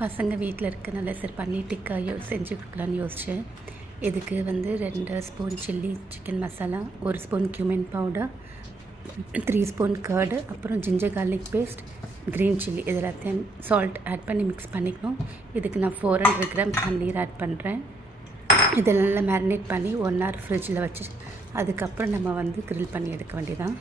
பசங்க வீட்டில் இருக்கனால சரி பன்னீர் டிக்கா செஞ்சு கொடுக்கலான்னு யோசித்தேன். இதுக்கு வந்து 2 spoon chilli chicken masala, 1 spoon cumin powder, 3 spoon curd, அப்புறம் ginger garlic paste, green chilli இது எல்லாத்தையும் சால்ட் ஆட் பண்ணி மிக்ஸ் பண்ணிக்கணும். இதுக்கு நான் 400 கிராம் பன்னீர் ஆட் பண்ணுறேன். இதை நல்லா மேரினேட் பண்ணி 1 hour ஃப்ரிட்ஜில் வச்சு அதுக்கப்புறம் நம்ம வந்து க்ரில் பண்ணி எடுக்க வேண்டியதான்.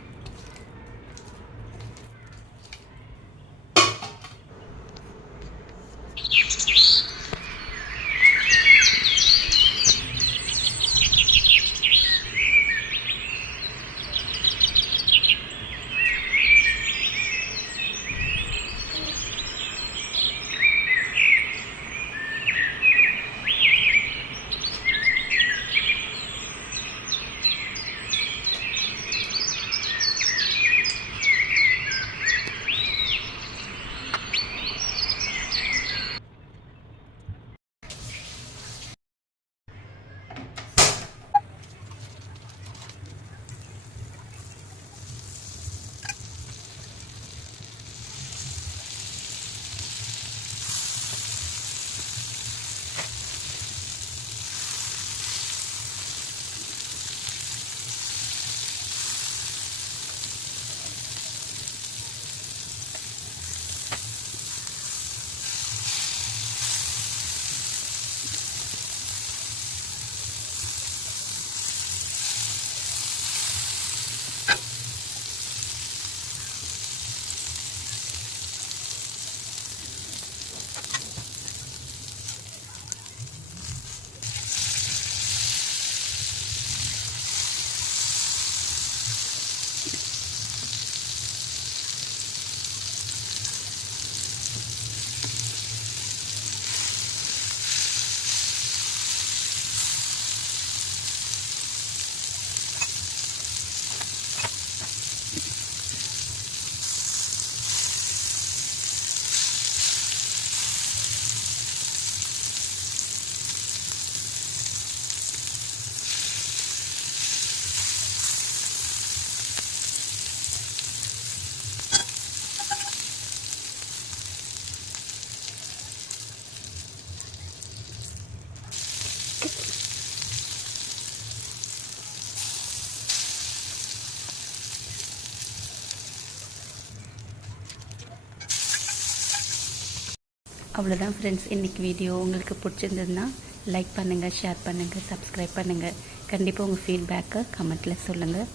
அவ்வளோதான் ஃப்ரெண்ட்ஸ், இன்றைக்கி வீடியோ உங்களுக்கு பிடிச்சிருந்ததுன்னா லைக் பண்ணுங்கள், ஷேர் பண்ணுங்கள், சப்ஸ்கிரைப் பண்ணுங்கள். கண்டிப்பாக உங்கள் ஃபீட்பேக்கை கமெண்ட்டில் சொல்லுங்கள்.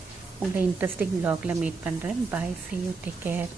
உங்களை இன்ட்ரெஸ்டிங் vlogல மீட் பண்ணுறேன். பாய், see you, take care.